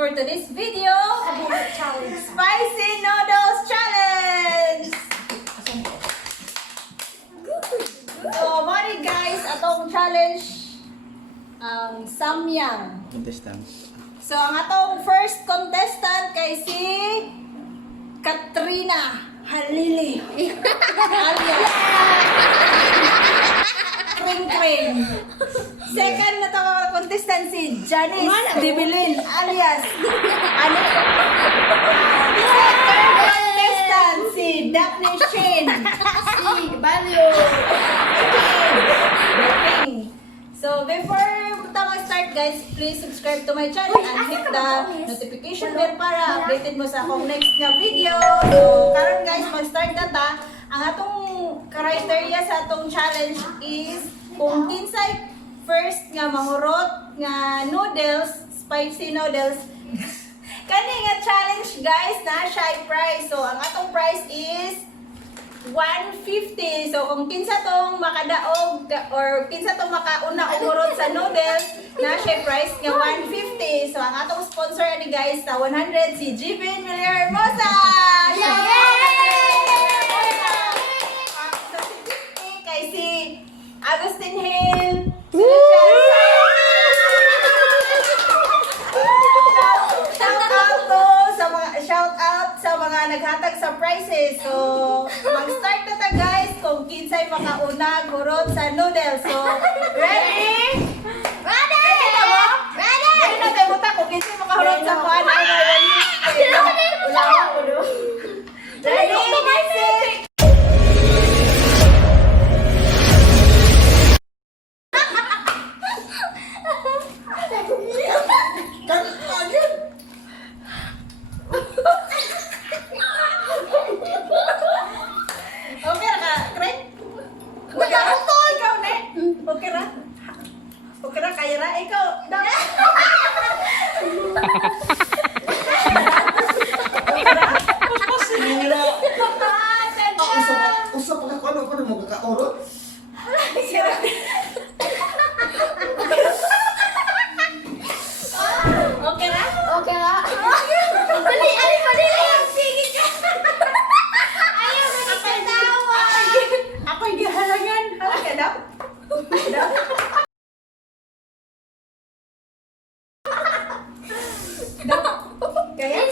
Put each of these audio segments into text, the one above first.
for today's video, Spicy Noodles Challenge! So, mari guys, atong challenge Samyang. Contestants. So, ang atong first contestant kay si Katrina Halili. Alias Kring Kring. Second na to contestant si Janice Dibilin alias ano? Third contestant si Daphne Shane. Si Balyo. So before kita mag-start guys, please subscribe to my channel and hit the notification bell para updated mo sa akong next nga video. So karon guys, mag-start na ta. Ang atong criteria sa atong challenge is kung kinsay first nga mahurot nga noodles, spicy noodles. Kani nga challenge guys, na siya prize. So ang atong prize is 150. So kung kinsa tong makadaog or kinsa tong makauna umurot sa noodles, na siya price nga 150. So ang atong sponsor ni guys sa 100 si Jibin Villar Hermosa. Sa 50 kay si Agustin Hill. Shout out sa mga naghatag sa prizes. So, mag-start na ta guys kung kinsay makauna hurot sa noodles. So, ready? Ready! Ready na tayo buta kung kinsay makahurot sa kuhan. Ready? Music! Okay ra ka, Craig? Ikaw, ne? Okay ra? Okay ra, kaya ra? Ikaw, Usap ka ano mo kakaorot? Okay ra? Okay ha? Dali, dali. Sige ka. Ayaw na ni katawa. Ako'y gihalangan. Halaka daw? Daw? Daw? Kaya?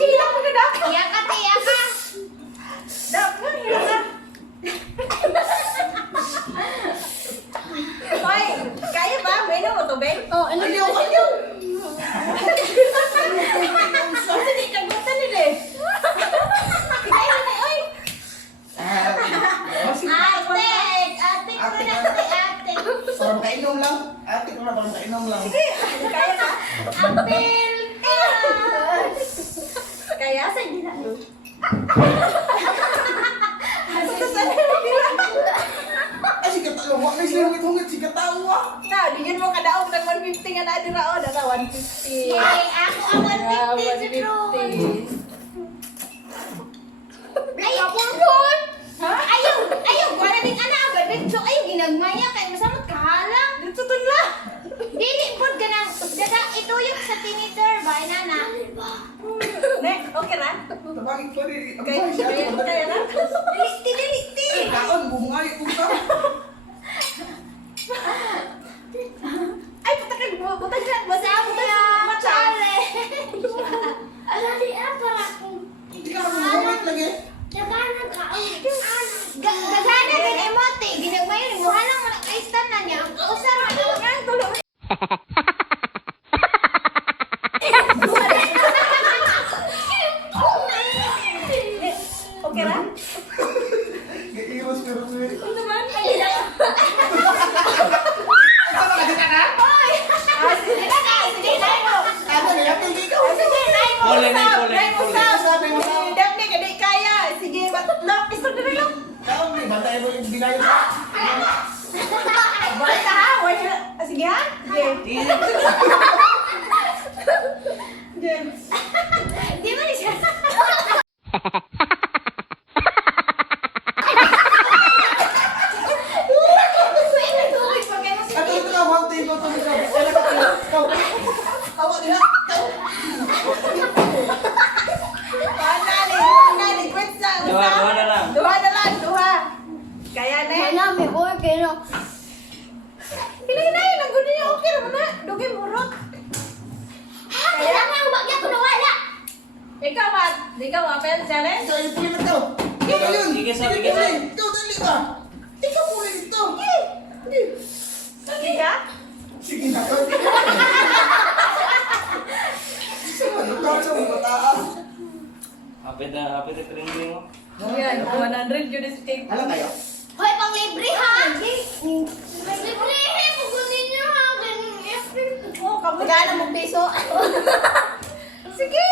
Hila ko na daw? Tiyak ka. Daw? Hila ka? Hoy, kaya ba? May na mo to, Ben? Oh, ano Ayaw, ayaw! Kasi di kagutan nila eh. Kaya na, oy! Ate ko na ate. Para makainom lang. Ate ko na para makainom lang. Kaya ka? Apel. Kaya sa hindi na. Ay, si katawa. May silungit-hungit si katawa. Na, bigyan mo kadaog ng 150 nga na dira o. Dara 150. Yay, ako ang 150 si Ron. Ayaw po Ron. Ha? Ayaw, wala din anak agad. Dito, ayaw, ginagmaya kay masamot kahalang. Dito tunla. Dili, pod ka nang, daga, ito yung sa tinitor ba, inana? Ne, okay ra? Tabangin ko rin. Kaya na? Dili. Kaon, bumungay ko ka. Ay, patakag mo. Butag na. Samya, chale. Hindi ka mag-hungit lagi. Gagana kan emote, ginagmaya rin. Muhalang malakaistan na niya. Usar man ang tulong. Okay ra? Gairos pero sweet. Ano naman? Sige na mo. Ano niya? Hindi ka. Sige na mo. Kulay na, Usap, kulay. usap. Sabi mo sa... Daphne, kadi kaya. Sige, lock. Isog na lang. Kaon, may bantay mo yung binayo ka. Basta ha. Sige ha? Sige. Sige. Di ba siya? Ano ito ka? One table to Tawa niya. Panali, quit na. Duha na lang. Duha na lang, duha. Kaya na yan. Mana may boy kayo. Pinaginayin, ang gusto niya, okay naman na. Dugi murot. Kaya nga bagya ko nawala. Ikaw, Mat. Di ka mapel challenge? Ikaw yung puli na ito. Ikaw yun. Sige, Sige, sige, puli. sige. Ikaw dali ba? Ikaw puli ito. Sige ka? Sige na. Ikaw sa mga taas. Hapit na kring-kring mo. Yan, 100 yun si tape. Alam kayo? Hoy, pang libre ha. Libre he, pugunin niyo ha. Oh, kamu Magkano mong piso? Sige!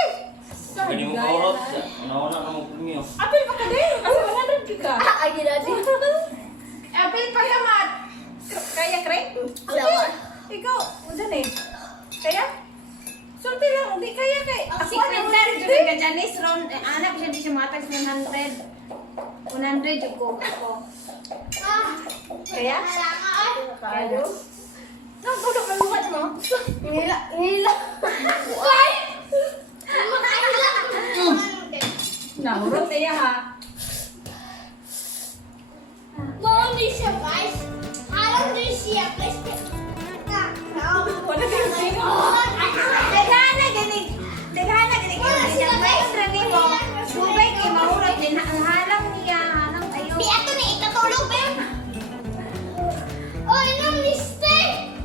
Pwede mo kaurot. Una-una na mo premium. Apil pa ka din! Kasi 100 ka. Ay, ginadi. Apil pa ka, Mat! Kaya, Craig? Wala. Ikaw, dyan eh. Kaya? Sulti lang, hindi kaya kay. Si Quinter, juga ka Janice Ron, anak siya di siya matag 100. 100 yung ko ako. Kaya? Kaya? Nagulog ang luhat mo? Ngila. Why? Nahurot niya ha. Mami siya, guys. Alam din siya, guys. Wala kang sino. Daghana gani niya guys rani mo. Subay kay mahurot din ang halang niya, halang ayo. Di ato ni ikatulog, be. Oy, nang mistake.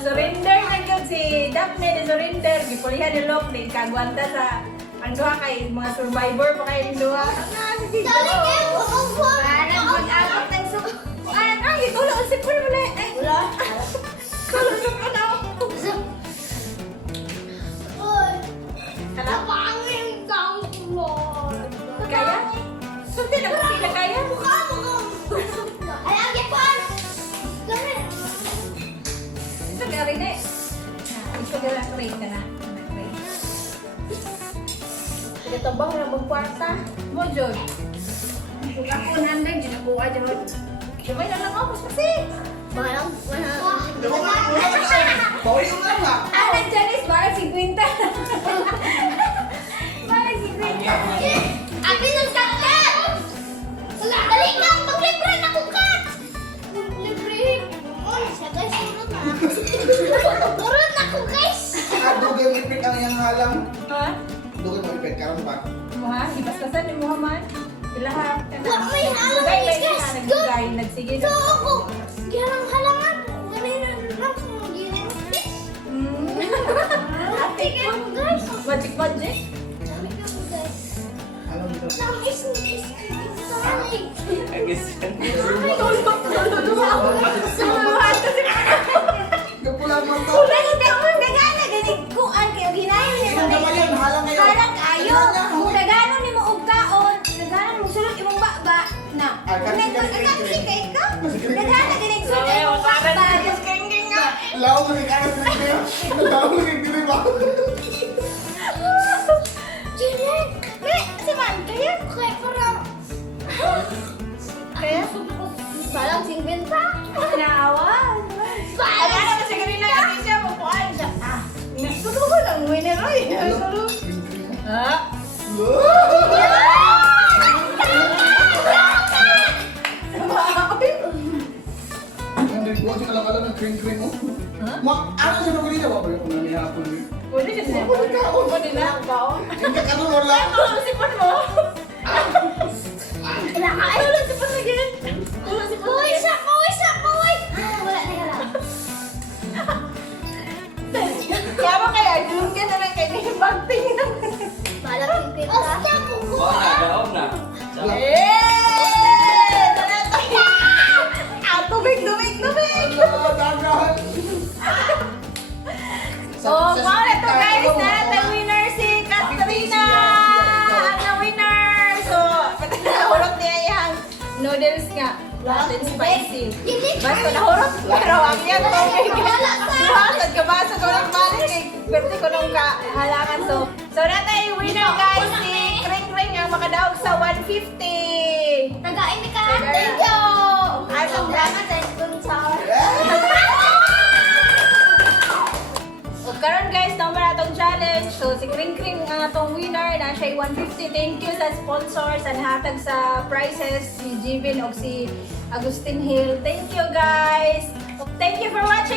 Surrender na yun si Daphne ni surrender. Gipulihan ni Lok ni kagwanta sa ang duha kay mga survivor pa kayo ni duha. Sige Dali ko. kayo, kumumpo. Parang mag-abot ng suko. Ay, tulog ang sipon mo na. Ay, Wala. tulog sa panaw. Oy, Hala, napangin kang tulog. kaya? Sulti na kung sila kaya. Mukha mo kang... Ay, ang gipon. Ganun. Ito gari na eh. Ito gari Craig ka na. Craig. Pinatabang na magkwarta. Mo, Jod. Kung ako 100 din ako aja mo. Sabay na lang ako kasi. Walang... Bawi yung lang nga. Anak Janice, bakit si Quinta? Bakit si Quinta? Abi ng kakak! Dali ka! Maglibre na ko ka! Libre! Oy, siya guys, urot na. Urot na ko guys! Dugay mo ipit ang iyang halang. Ha? Dugay mo ipit. Karoon ba? Muha, ibastasan ni Muhammad. Ilahap ka na. Wag may halang, Nagbigay lang guys. siya, nagbigay, nagsige So na. ako, galang halangan. Ganun na lang kung mag-inom. Ate ka mo guys! Magic magic. Dami ka mo guys. Alam mo ito. Nangis ni Sorry. Agis yan. Sumuhan kasi. Gapulang mo to. Hindi ako dagana gani kuan kay ginayo niya Ilang gamay yan. Halang kayo. Halang kayo. Kung dagano ni mo og kaon, dagano mo sulod imong baba na. Ay, kasi ka, Kasi kay ka. Kasi ka, Dagana gani sulod Ay, imong wakaran baba. din. Kengkeng nga. Lao mo nag-aras na kayo. Lao mo nag-diliba. Julian! Si man kaya Kaya parang... Kaya? Parang 50. naawa. Wala naman siya kanina kasi siya mapuan siya. Ah, nasulo lang winner oy. Nasulo. Ha? Hindi ko siya alam-alam ng cream mo. Ano siya nung kanina? Wala ko na nihapon. Pwede siya siya. Pwede na ang baon. Hindi ka nun wala. Tulog si Pon mo. Nakain. Tulog si Pon again. Tulog si Pon Uy, again. isa pa, uy, isa pa, uy! Wala na yala. Kaya ba kaya, tulog ka na lang kayo ni Bagting. Parang 50. Basta po ko. Bawa na, daog na. Eh! Nanatay! Ah, tubig! Ano, dagahan. So, mga ito guys, natin winner si Katrina! Ang na-winner! So, pati nahurot niya yung noodles nga. Natin spicy. Basta nahurot, pero ang yan tubig. Buhasad ka ba sa tulog balik eh. Pwede ko nung halangan to. So, natin yung winner guys, si Kring Kring ang makadaog sa 150. Nagain ni ka. Thank you. Ay, Salamat sa sponsor. Eh? 150. Thank you sa sponsors and hatag sa prizes si Jivin o si Agustin Hill. Thank you guys. Thank you for watching.